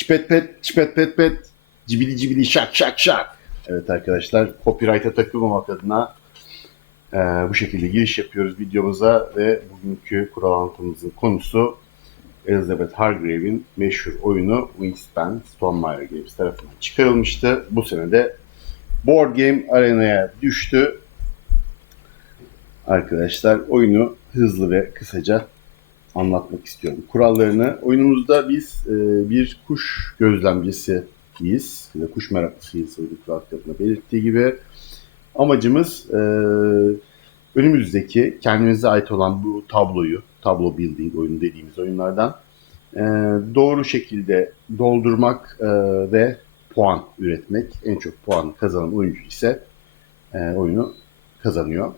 Çipet pet, çipet pet pet, cibili cibili şak şak şak. Evet arkadaşlar, copyright'a takılmamak adına e, bu şekilde giriş yapıyoruz videomuza ve bugünkü kural anlatımımızın konusu Elizabeth Hargrave'in meşhur oyunu Wingspan Stonemaier Games tarafından çıkarılmıştı. Bu sene de Board Game Arena'ya düştü. Arkadaşlar oyunu hızlı ve kısaca anlatmak istiyorum. Kurallarını oyunumuzda biz e, bir kuş gözlemcisiyiz ve kuş meraklısıyız oyun kural belirttiği gibi. Amacımız e, önümüzdeki kendimize ait olan bu tabloyu, tablo building oyunu dediğimiz oyunlardan e, doğru şekilde doldurmak e, ve puan üretmek. En çok puan kazanan oyuncu ise e, oyunu kazanıyor.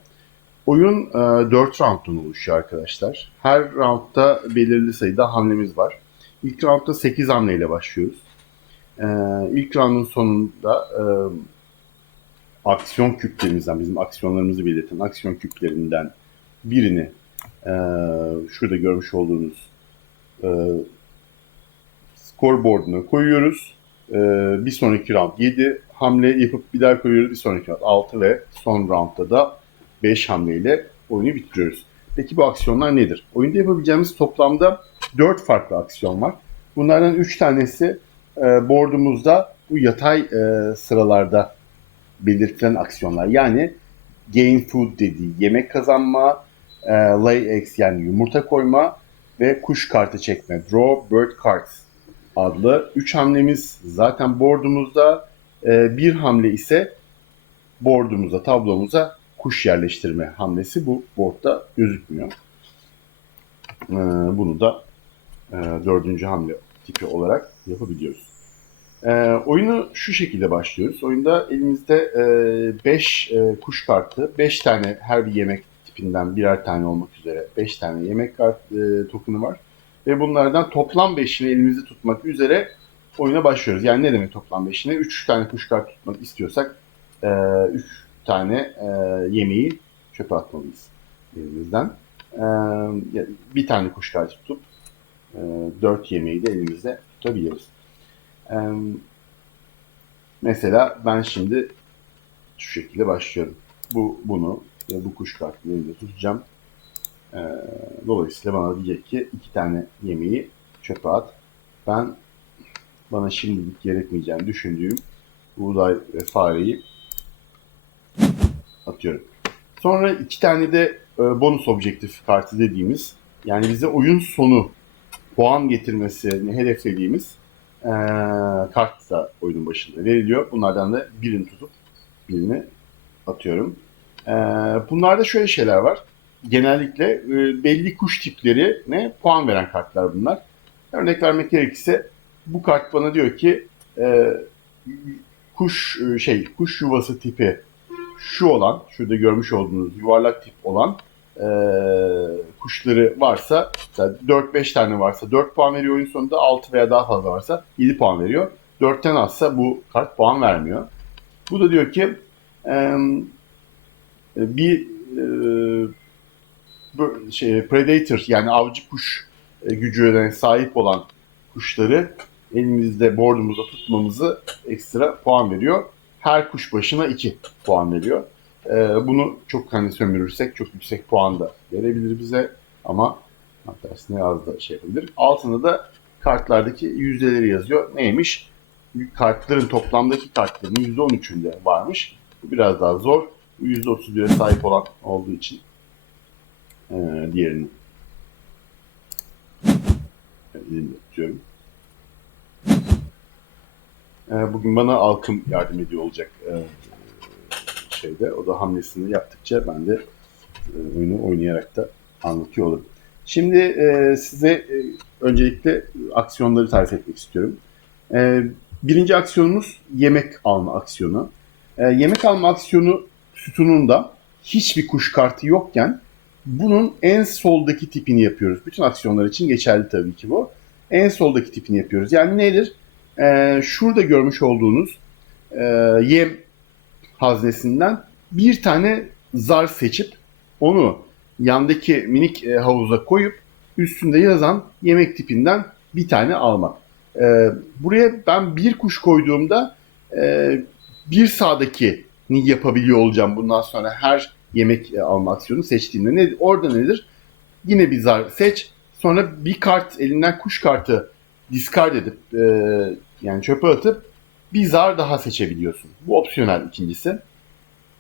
Oyun e, 4 rounddan oluşuyor arkadaşlar. Her roundda belirli sayıda hamlemiz var. İlk roundda 8 hamleyle başlıyoruz. E, ilk roundun sonunda e, aksiyon küplerimizden, bizim aksiyonlarımızı belirten aksiyon küplerinden birini e, şurada görmüş olduğunuz e, scoreboard'una koyuyoruz. E, bir sonraki round 7 hamle yapıp bir daha koyuyoruz. Bir sonraki round 6 ve son roundda da 5 hamleyle oyunu bitiriyoruz. Peki bu aksiyonlar nedir? Oyunda yapabileceğimiz toplamda 4 farklı aksiyon var. Bunlardan 3 tanesi e, board'umuzda bu yatay e, sıralarda belirtilen aksiyonlar. Yani gain food dediği yemek kazanma, e, lay eggs yani yumurta koyma ve kuş kartı çekme. Draw bird cards adlı 3 hamlemiz zaten board'umuzda. E, bir hamle ise board'umuza, tablomuza kuş yerleştirme hamlesi bu board'da gözükmüyor. Ee, bunu da e, dördüncü hamle tipi olarak yapabiliyoruz. Ee, oyunu şu şekilde başlıyoruz. Oyunda elimizde 5 e, kuş kartı, 5 tane her bir yemek tipinden birer tane olmak üzere 5 tane yemek kart e, token'ı var. Ve bunlardan toplam 5'ini elimizde tutmak üzere oyuna başlıyoruz. Yani ne demek toplam 5'ini? 3 tane kuş kart tutmak istiyorsak 3 tane e, yemeği çöpe atmalıyız elimizden. E, bir tane kuş kartı tutup e, dört yemeği de elimizde tutabiliriz. E, mesela ben şimdi şu şekilde başlıyorum. Bu bunu ve bu kuş kartını elimde tutacağım. E, dolayısıyla bana diyecek ki iki tane yemeği çöpe at. Ben bana şimdilik gerekmeyeceğini düşündüğüm buğday ve fareyi atıyorum. Sonra iki tane de e, bonus objektif kartı dediğimiz yani bize oyun sonu puan getirmesini hedeflediğimiz e, kart da oyunun başında veriliyor. Bunlardan da birini tutup birini atıyorum. E, bunlarda şöyle şeyler var. Genellikle e, belli kuş tiplerine puan veren kartlar bunlar. Örnek vermek gerekirse bu kart bana diyor ki e, kuş e, şey kuş yuvası tipi şu olan, şurada görmüş olduğunuz yuvarlak tip olan e, kuşları varsa, 4-5 tane varsa 4 puan veriyor oyun sonunda, 6 veya daha fazla varsa 7 puan veriyor. 4'ten azsa bu kart puan vermiyor. Bu da diyor ki e, bir e, şey predator yani avcı kuş e, gücüne sahip olan kuşları elimizde board'umuzda tutmamızı ekstra puan veriyor her kuş başına 2 puan veriyor. Ee, bunu çok hani sömürürsek çok yüksek puan da verebilir bize ama tersine az da şey yapabilir. Altında da kartlardaki yüzdeleri yazıyor. Neymiş? Kartların toplamdaki kartların %13'ünde varmış. Bu biraz daha zor. Bu %31'e sahip olan olduğu için ee, diğerini elimde tutuyorum. Ee, bugün bana Alkım yardım ediyor olacak e, şeyde. O da hamlesini yaptıkça ben de e, oyunu oynayarak da anlatıyor olurum. Şimdi e, size öncelikle aksiyonları tarif etmek istiyorum. Birinci aksiyonumuz yemek alma aksiyonu. Yemek alma aksiyonu sütununda hiçbir kuş kartı yokken bunun en soldaki tipini yapıyoruz. Bütün aksiyonlar için geçerli tabii ki bu. En soldaki tipini yapıyoruz. Yani nedir? E, şurada görmüş olduğunuz e, yem haznesinden bir tane zar seçip onu yandaki minik e, havuza koyup üstünde yazan yemek tipinden bir tane almak. Ee, buraya ben bir kuş koyduğumda e, bir sağdaki yapabiliyor olacağım bundan sonra her yemek e, alma aksiyonu seçtiğimde. Ne, orada nedir? Yine bir zar seç. Sonra bir kart elinden kuş kartı discard edip e, yani çöpe atıp bir zar daha seçebiliyorsun. Bu opsiyonel ikincisi.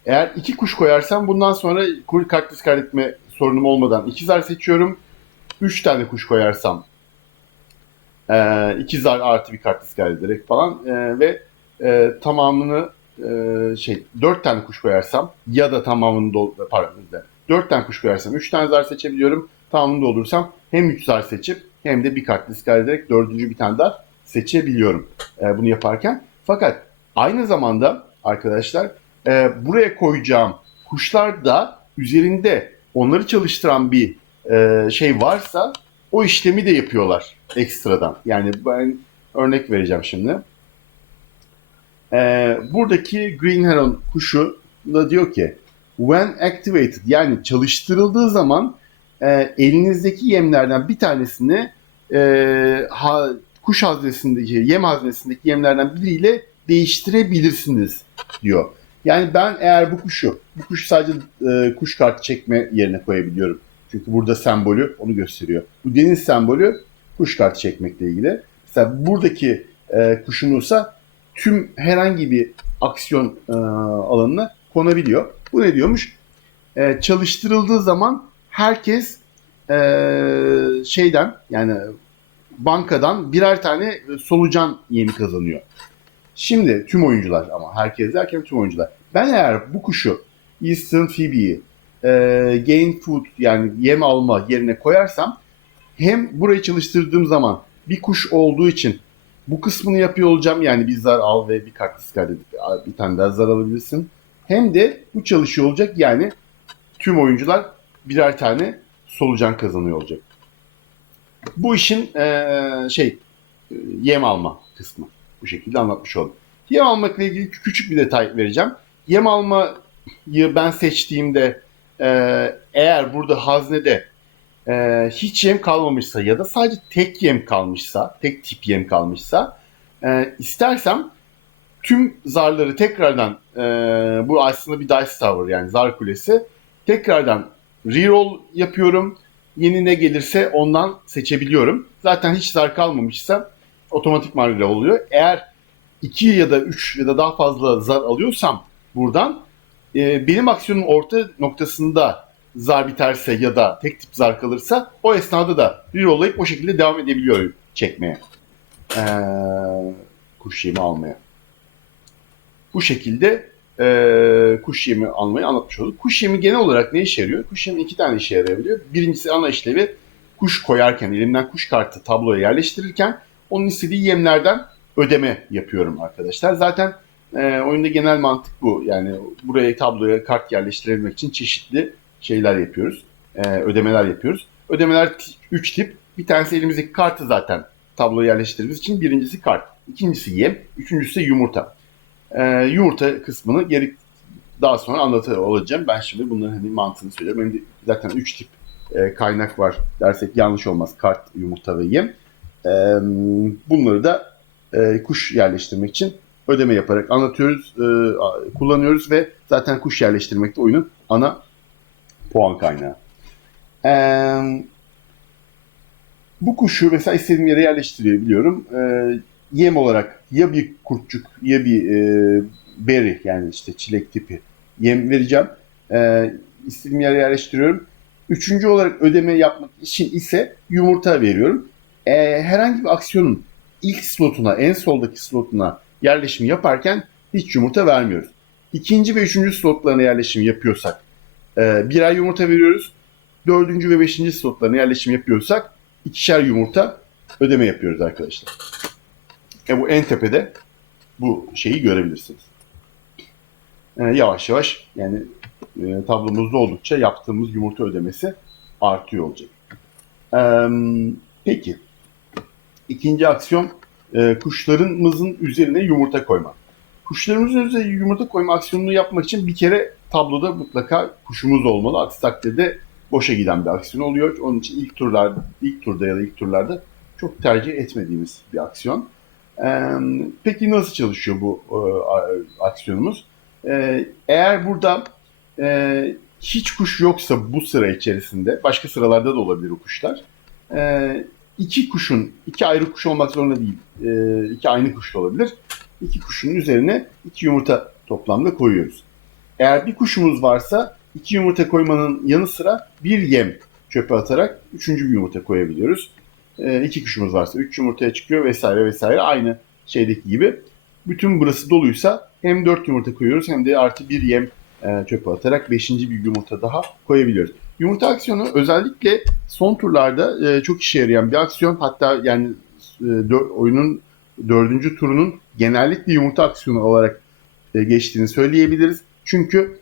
Eğer iki kuş koyarsam bundan sonra kart discard etme sorunum olmadan iki zar seçiyorum. Üç tane kuş koyarsam e, iki zar artı bir kart discard ederek falan e, ve e, tamamını e, şey dört tane kuş koyarsam ya da tamamını dol pardon dört tane kuş koyarsam üç tane zar seçebiliyorum. Tamamını doldurursam hem üç zar seçip hem de bir kart discard ederek dördüncü bir tane daha seçebiliyorum e, bunu yaparken. Fakat aynı zamanda arkadaşlar e, buraya koyacağım kuşlar da üzerinde onları çalıştıran bir e, şey varsa o işlemi de yapıyorlar ekstradan. Yani ben örnek vereceğim şimdi. E, buradaki Green Heron kuşu da diyor ki when activated yani çalıştırıldığı zaman e, elinizdeki yemlerden bir tanesini e, ha, kuş haznesindeki yem haznesindeki yemlerden biriyle değiştirebilirsiniz diyor. Yani ben eğer bu kuşu, bu kuş sadece e, kuş kartı çekme yerine koyabiliyorum. Çünkü burada sembolü onu gösteriyor. Bu deniz sembolü kuş kartı çekmekle ilgili. Mesela buradaki e, kuşumuzsa tüm herhangi bir aksiyon e, alanına konabiliyor. Bu ne diyormuş? E, çalıştırıldığı zaman herkes e, şeyden yani bankadan birer tane solucan yemi kazanıyor. Şimdi tüm oyuncular ama herkes derken tüm oyuncular. Ben eğer bu kuşu Eastern Phoebe'yi e, gain food yani yem alma yerine koyarsam hem burayı çalıştırdığım zaman bir kuş olduğu için bu kısmını yapıyor olacağım. Yani bir zar al ve bir kart discard edip bir tane daha zar alabilirsin. Hem de bu çalışıyor olacak. Yani tüm oyuncular birer tane solucan kazanıyor olacak. Bu işin e, şey e, yem alma kısmı. Bu şekilde anlatmış oldum. Yem almakla ilgili küçük bir detay vereceğim. Yem almayı ben seçtiğimde e, eğer burada haznede e, hiç yem kalmamışsa ya da sadece tek yem kalmışsa, tek tip yem kalmışsa e, istersem tüm zarları tekrardan e, bu aslında bir dice tower yani zar kulesi tekrardan reroll yapıyorum. Yeni ne gelirse ondan seçebiliyorum. Zaten hiç zar kalmamışsa otomatik reroll oluyor. Eğer 2 ya da 3 ya da daha fazla zar alıyorsam buradan e, benim aksiyonun orta noktasında zar biterse ya da tek tip zar kalırsa o esnada da rerollayıp o şekilde devam edebiliyorum çekmeye. Ee, kuş yemi almaya. Bu şekilde e, kuş yemi almayı anlatmış olduk. Kuş yemi genel olarak ne işe yarıyor? Kuş yemi iki tane işe yarayabiliyor. Birincisi ana işlevi kuş koyarken, elimden kuş kartı tabloya yerleştirirken onun istediği yemlerden ödeme yapıyorum arkadaşlar. Zaten e, oyunda genel mantık bu. Yani buraya tabloya kart yerleştirebilmek için çeşitli şeyler yapıyoruz. E, ödemeler yapıyoruz. Ödemeler 3 tip. Bir tanesi elimizdeki kartı zaten tabloya yerleştirdiğimiz için birincisi kart. İkincisi yem. Üçüncüsü yumurta. E, yumurta kısmını geri daha sonra anlatır olacağım. Ben şimdi bunların hani mantığını söylüyorum. Benim zaten 3 tip e, kaynak var dersek yanlış olmaz. Kart, yumurta ve yem. E, bunları da e, kuş yerleştirmek için ödeme yaparak anlatıyoruz, e, kullanıyoruz ve zaten kuş yerleştirmek de oyunun ana puan kaynağı. E, bu kuşu mesela istediğim yere yerleştirebiliyorum. E, yem olarak ya bir kurtçuk ya bir e, berry yani işte çilek tipi yem vereceğim. E, istediğim yere yerleştiriyorum. Üçüncü olarak ödeme yapmak için ise yumurta veriyorum. E, herhangi bir aksiyonun ilk slotuna, en soldaki slotuna yerleşim yaparken hiç yumurta vermiyoruz. İkinci ve üçüncü slotlarına yerleşim yapıyorsak e, birer yumurta veriyoruz. Dördüncü ve beşinci slotlarına yerleşim yapıyorsak ikişer yumurta ödeme yapıyoruz arkadaşlar. E bu en tepede bu şeyi görebilirsiniz. E, yavaş yavaş yani e, tablomuzda oldukça yaptığımız yumurta ödemesi artıyor olacak. E, peki. İkinci aksiyon e, kuşlarımızın üzerine yumurta koymak. Kuşlarımızın üzerine yumurta koyma aksiyonunu yapmak için bir kere tabloda mutlaka kuşumuz olmalı. Aksi takdirde boşa giden bir aksiyon oluyor. Onun için ilk turlar, ilk turda ya da ilk turlarda çok tercih etmediğimiz bir aksiyon. Peki nasıl çalışıyor bu e, aksiyonumuz? Ee, eğer burada e, hiç kuş yoksa bu sıra içerisinde, başka sıralarda da olabilir o kuşlar. İki kuşun, iki ayrı kuş olmak zorunda değil, e, iki aynı kuş da olabilir. İki kuşun üzerine iki yumurta toplamda koyuyoruz. Eğer bir kuşumuz varsa iki yumurta koymanın yanı sıra bir yem çöpe atarak üçüncü bir yumurta koyabiliyoruz. E, iki kuşumuz varsa üç yumurtaya çıkıyor vesaire vesaire aynı şeydeki gibi. Bütün burası doluysa hem dört yumurta koyuyoruz hem de artı bir yem e, çöpe atarak beşinci bir yumurta daha koyabiliyoruz. Yumurta aksiyonu özellikle son turlarda e, çok işe yarayan bir aksiyon. Hatta yani e, oyunun dördüncü turunun genellikle yumurta aksiyonu olarak e, geçtiğini söyleyebiliriz. Çünkü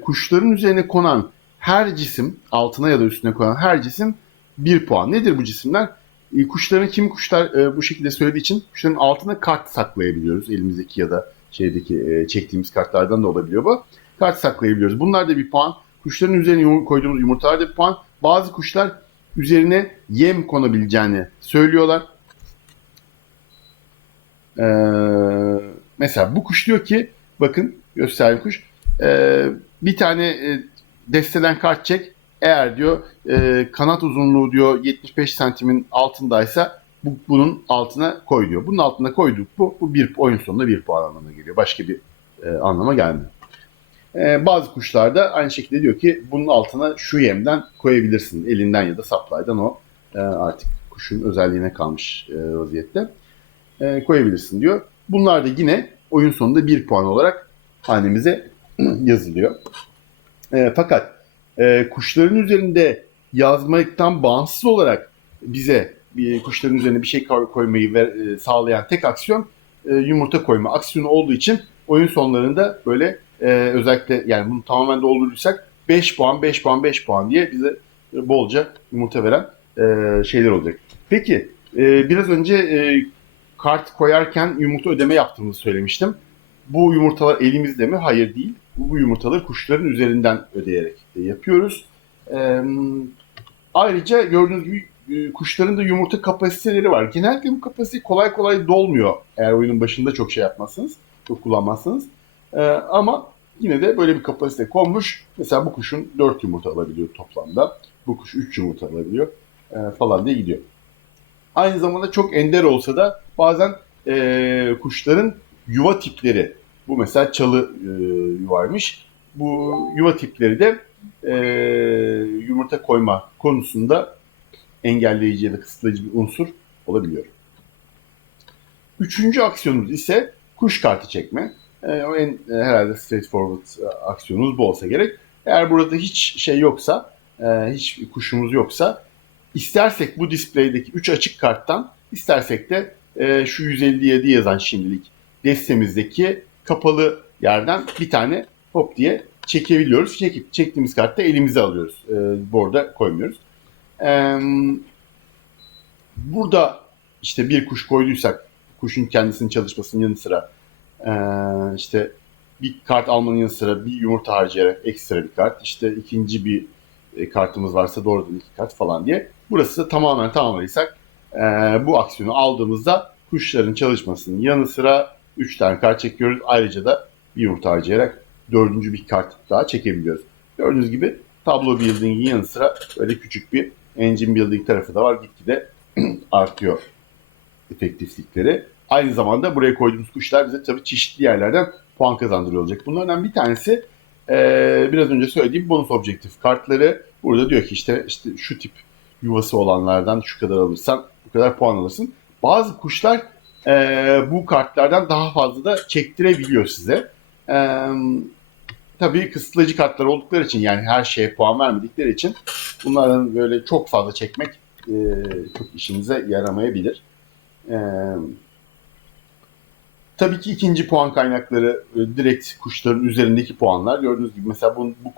kuşların üzerine konan her cisim, altına ya da üstüne konan her cisim bir puan. Nedir bu cisimler? E, kuşların kimi kuşlar e, bu şekilde söylediği için kuşların altına kart saklayabiliyoruz. Elimizdeki ya da şeydeki e, çektiğimiz kartlardan da olabiliyor bu. Kart saklayabiliyoruz. Bunlar da bir puan. Kuşların üzerine yum- koyduğumuz yumurtalar da bir puan. Bazı kuşlar üzerine yem konabileceğini söylüyorlar. Ee, mesela bu kuş diyor ki bakın göstereyim kuş ee, bir tane e, desteden kart çek eğer diyor e, kanat uzunluğu diyor 75 santimin altındaysa bu, bunun altına koy diyor. Bunun altına koyduk bu, bu bir oyun sonunda bir puan anlamına geliyor. Başka bir e, anlama gelmiyor. E, bazı kuşlarda aynı şekilde diyor ki bunun altına şu yemden koyabilirsin. Elinden ya da saplaydan o e, artık kuşun özelliğine kalmış e, vaziyette e, koyabilirsin diyor. Bunlar da yine oyun sonunda bir puan olarak hanemize yazılıyor. E, fakat e, kuşların üzerinde yazmaktan bağımsız olarak bize bir, kuşların üzerine bir şey koy- koymayı ver- e, sağlayan tek aksiyon e, yumurta koyma aksiyonu olduğu için oyun sonlarında böyle e, özellikle yani bunu tamamen doldurursak 5 puan 5 puan 5 puan diye bize e, bolca yumurta veren e, şeyler olacak. Peki e, biraz önce e, kart koyarken yumurta ödeme yaptığımızı söylemiştim. Bu yumurtalar elimizde mi? Hayır değil. Bu, yumurtaları kuşların üzerinden ödeyerek e, yapıyoruz. Ee, ayrıca gördüğünüz gibi e, kuşların da yumurta kapasiteleri var. Genellikle bu kapasite kolay kolay dolmuyor eğer oyunun başında çok şey yapmazsınız, çok kullanmazsınız. Ama yine de böyle bir kapasite konmuş. Mesela bu kuşun 4 yumurta alabiliyor toplamda. Bu kuş 3 yumurta alabiliyor e, falan diye gidiyor. Aynı zamanda çok ender olsa da bazen e, kuşların yuva tipleri, bu mesela çalı e, yuvaymış. Bu yuva tipleri de e, yumurta koyma konusunda engelleyici ya da kısıtlayıcı bir unsur olabiliyor. Üçüncü aksiyonumuz ise kuş kartı çekme. E, o en e, herhalde straightforward e, aksiyonumuz bu olsa gerek. Eğer burada hiç şey yoksa, e, hiç kuşumuz yoksa istersek bu displaydeki 3 açık karttan istersek de e, şu 157 yazan şimdilik destemizdeki kapalı yerden bir tane hop diye çekebiliyoruz. Çekip çektiğimiz kartı elimize alıyoruz. E, board'a koymuyoruz. E, burada işte bir kuş koyduysak kuşun kendisinin çalışmasının yanı sıra e, işte bir kart almanın yanı sıra bir yumurta harcayarak ekstra bir kart işte ikinci bir e, kartımız varsa doğrudan iki kart falan diye. Burası da tamamen tamamlaysak e, bu aksiyonu aldığımızda kuşların çalışmasının yanı sıra 3 tane kart çekiyoruz. Ayrıca da bir yumurta harcayarak dördüncü bir kart daha çekebiliyoruz. Gördüğünüz gibi tablo building'in yanı sıra böyle küçük bir engine building tarafı da var. Gitgide artıyor efektiflikleri. Aynı zamanda buraya koyduğumuz kuşlar bize tabii çeşitli yerlerden puan kazandırıyor olacak. Bunlardan bir tanesi ee, biraz önce söylediğim bonus objektif kartları. Burada diyor ki işte işte şu tip yuvası olanlardan şu kadar alırsan bu kadar puan alırsın. Bazı kuşlar e, bu kartlardan daha fazla da çektirebiliyor size. E, tabii kısıtlayıcı kartlar oldukları için yani her şeye puan vermedikleri için bunların böyle çok fazla çekmek e, çok işinize yaramayabilir. E, tabii ki ikinci puan kaynakları e, direkt kuşların üzerindeki puanlar. Gördüğünüz gibi mesela bu, bu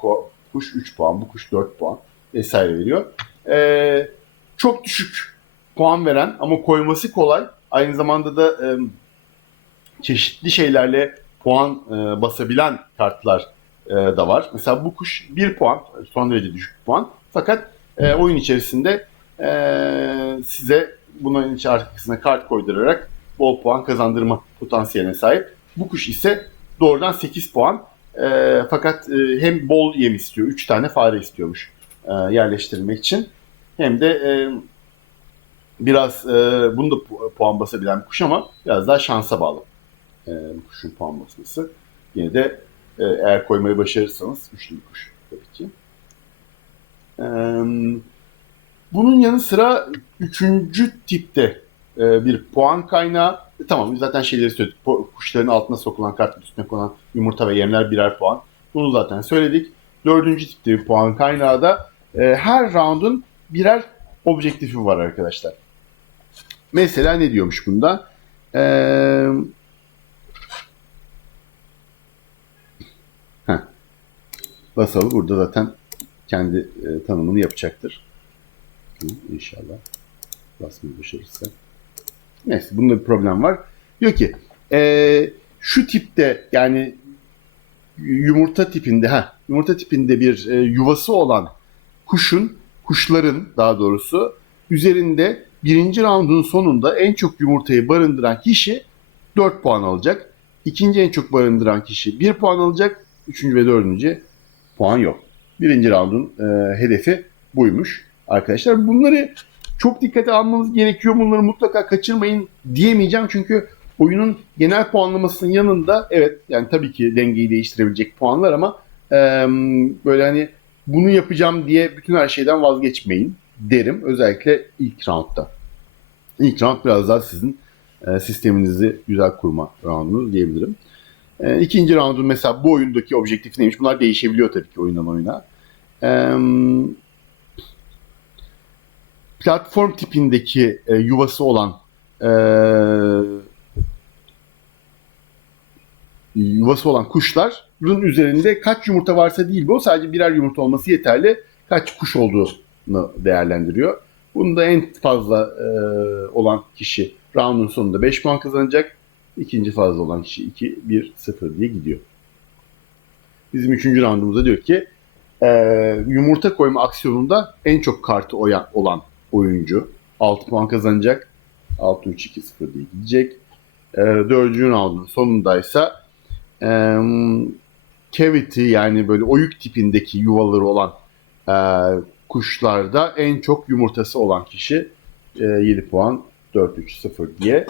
kuş 3 puan, bu kuş 4 puan vesaire veriyor. E, çok düşük puan veren ama koyması kolay. Aynı zamanda da e, çeşitli şeylerle puan e, basabilen kartlar e, da var. Mesela bu kuş 1 puan, son derece düşük puan. Fakat e, oyun içerisinde e, size bunun iç arkasına kart koydurarak bol puan kazandırma potansiyeline sahip. Bu kuş ise doğrudan 8 puan. E, fakat e, hem bol yem istiyor. 3 tane fare istiyormuş e, yerleştirmek için. Hem de e, biraz e, bunu da pu- puan basabilen bir kuş ama biraz daha şansa bağlı e, kuşun puan basması. Yine de e, eğer koymayı başarırsanız güçlü bir kuş tabii ki. E, bunun yanı sıra üçüncü tipte e, bir puan kaynağı. E, tamam zaten şeyleri söyledik. Kuşların altına sokulan kartın üstüne konan yumurta ve yemler birer puan. Bunu zaten söyledik. Dördüncü tipte bir puan kaynağı da e, her roundun birer objektifi var arkadaşlar. Mesela ne diyormuş bunda? Heh. Basalı burada zaten kendi e, tanımını yapacaktır. İnşallah. Basmayı başarırsa. Neyse bunda bir problem var. Diyor ki e, şu tipte yani yumurta tipinde ha yumurta tipinde bir e, yuvası olan kuşun kuşların daha doğrusu üzerinde birinci roundun sonunda en çok yumurtayı barındıran kişi 4 puan alacak. İkinci en çok barındıran kişi 1 puan alacak. Üçüncü ve dördüncü puan yok. Birinci roundun e, hedefi buymuş arkadaşlar. Bunları çok dikkate almanız gerekiyor. Bunları mutlaka kaçırmayın diyemeyeceğim. Çünkü oyunun genel puanlamasının yanında evet yani tabii ki dengeyi değiştirebilecek puanlar ama e, böyle hani bunu yapacağım diye bütün her şeyden vazgeçmeyin derim. Özellikle ilk roundda. İlk round biraz daha sizin e, sisteminizi güzel kurma roundunuz diyebilirim. E, ikinci roundun mesela bu oyundaki objektif neymiş? Bunlar değişebiliyor tabii ki oyundan oyuna. E, platform tipindeki e, yuvası olan e, yuvası olan kuşların üzerinde kaç yumurta varsa değil bu. Sadece birer yumurta olması yeterli. Kaç kuş olduğunu değerlendiriyor. Bunda en fazla e, olan kişi roundun sonunda 5 puan kazanacak. İkinci fazla olan kişi 2, 1, 0 diye gidiyor. Bizim üçüncü roundumuzda diyor ki e, yumurta koyma aksiyonunda en çok kartı oya, olan oyuncu 6 puan kazanacak. 6, 3, 2, 0 diye gidecek. E, dördüncü roundun sonundaysa e, cavity yani böyle oyuk tipindeki yuvaları olan e, kuşlarda en çok yumurtası olan kişi e, 7 puan 4-3-0 diye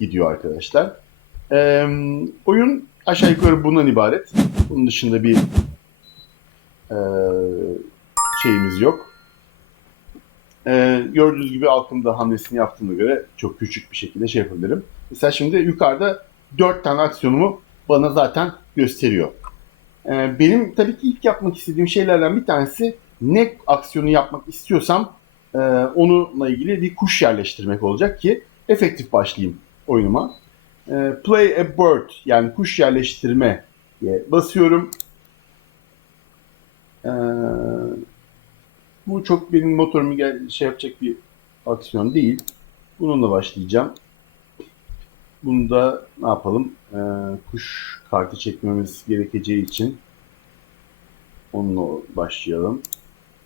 gidiyor arkadaşlar. E, oyun aşağı yukarı bundan ibaret. Bunun dışında bir e, şeyimiz yok. E, gördüğünüz gibi altında hamlesini yaptığına göre çok küçük bir şekilde şey yapabilirim. Mesela şimdi yukarıda 4 tane aksiyonumu bana zaten gösteriyor. E, benim tabii ki ilk yapmak istediğim şeylerden bir tanesi ne aksiyonu yapmak istiyorsam e, onunla ilgili bir kuş yerleştirmek olacak ki efektif başlayayım oyunuma. E, play a bird yani kuş yerleştirme diye basıyorum. E, bu çok benim motorumu gel şey yapacak bir aksiyon değil. Bununla başlayacağım. Bunu da ne yapalım? E, kuş kartı çekmemiz gerekeceği için onunla başlayalım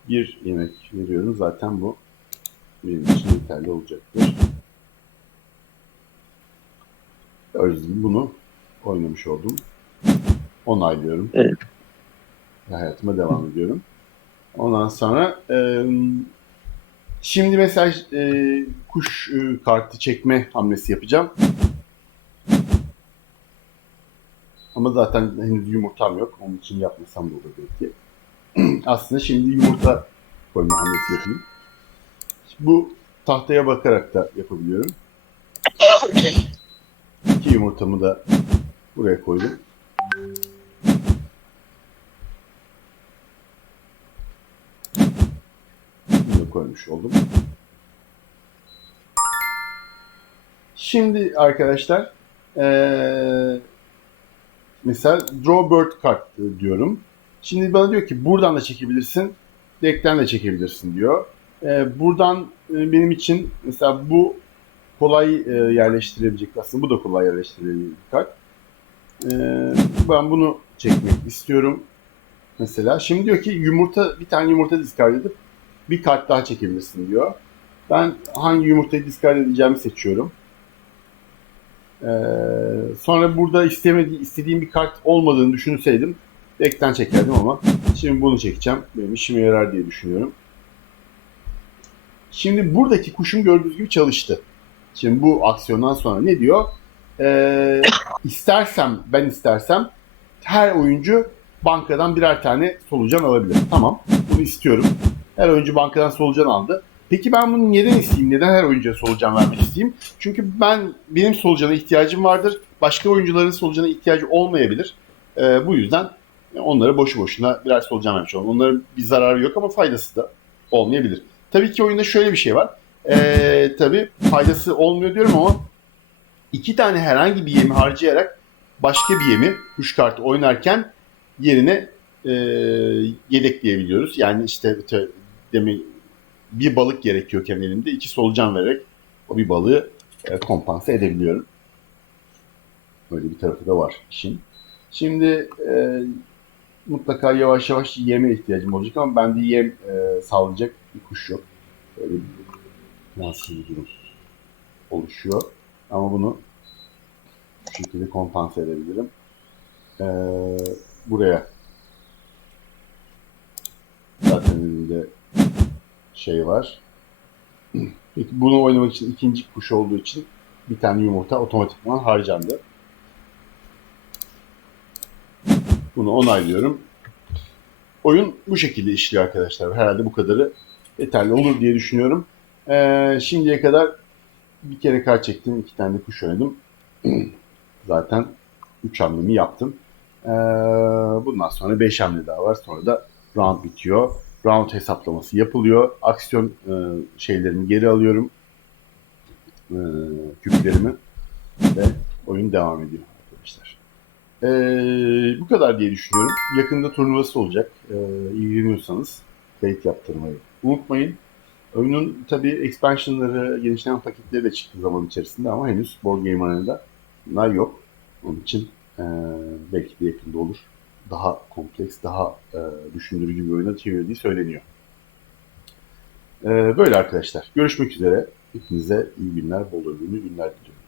bir yemek veriyorum. Zaten bu benim için yeterli olacaktır. Gördüğünüz gibi bunu oynamış oldum. Onaylıyorum. Evet. Ve hayatıma devam ediyorum. Ondan sonra e, şimdi mesela e, kuş e, kartı çekme hamlesi yapacağım. Ama zaten henüz yumurtam yok. Onun için yapmasam da olur belki. Aslında şimdi yumurta koyma hamlesi yapayım. Bu tahtaya bakarak da yapabiliyorum. İki yumurtamı da buraya koydum. Bunu koymuş oldum. Şimdi arkadaşlar eee mesela draw bird kart diyorum. Şimdi bana diyor ki buradan da çekebilirsin, deck'ten de çekebilirsin diyor. Ee, buradan e, benim için mesela bu kolay e, yerleştirebilecek aslında bu da kolay yerleştirilebilecek kart. Ee, ben bunu çekmek istiyorum. Mesela şimdi diyor ki yumurta bir tane yumurta discard edip bir kart daha çekebilirsin diyor. Ben hangi yumurtayı discard edeceğimi seçiyorum. Ee, sonra burada istemedi, istediğim bir kart olmadığını düşünseydim ekten çekerdim ama şimdi bunu çekeceğim. Benim işime yarar diye düşünüyorum. Şimdi buradaki kuşum gördüğünüz gibi çalıştı. Şimdi bu aksiyondan sonra ne diyor? Ee, istersem, ben istersem her oyuncu bankadan birer tane solucan alabilir. Tamam, bunu istiyorum. Her oyuncu bankadan solucan aldı. Peki ben bunu neden isteyeyim? Neden her oyuncuya solucan vermek isteyeyim? Çünkü ben benim solucana ihtiyacım vardır. Başka oyuncuların solucana ihtiyacı olmayabilir. Ee, bu yüzden onlara boşu boşuna birer solucan vermiş olalım. Onların bir zararı yok ama faydası da olmayabilir. Tabii ki oyunda şöyle bir şey var. Ee, tabii faydası olmuyor diyorum ama iki tane herhangi bir yemi harcayarak başka bir yemi kuş kartı oynarken yerine e, yedekleyebiliyoruz. Yani işte te- demin bir balık gerekiyorken elimde iki solucan vererek o bir balığı e, kompanse edebiliyorum. Böyle bir tarafı da var işin. Şimdi e, mutlaka yavaş yavaş yeme ihtiyacım olacak ama bende yem e, sağlayacak bir kuş yok. Böyle bir yansız bir durum oluşuyor. Ama bunu bu şekilde kompanse edebilirim. E, buraya zaten elimde şey var. Peki bunu oynamak için ikinci kuş olduğu için bir tane yumurta otomatikman harcandı. Bunu onaylıyorum. Oyun bu şekilde işliyor arkadaşlar. Herhalde bu kadarı yeterli olur diye düşünüyorum. Ee, şimdiye kadar bir kere kar çektim. iki tane kuş oynadım. Zaten 3 hamlemi yaptım. Ee, bundan sonra 5 hamle daha var. Sonra da round bitiyor. Round hesaplaması yapılıyor. Aksiyon e, şeylerimi geri alıyorum. E, küplerimi. Ve oyun devam ediyor arkadaşlar. Ee, bu kadar diye düşünüyorum. Yakında turnuvası olacak. Ee, ilgileniyorsanız kayıt yaptırmayı unutmayın. Oyunun tabii expansionları, genişleme paketleri de çıktı zaman içerisinde ama henüz Board Game Arena'da bunlar yok. Onun için e, belki de yakında olur. Daha kompleks, daha e, düşündürücü bir oyuna çevirdiği söyleniyor. E, böyle arkadaşlar. Görüşmek üzere. Hepinize iyi günler, bol ömürlü günler diliyorum.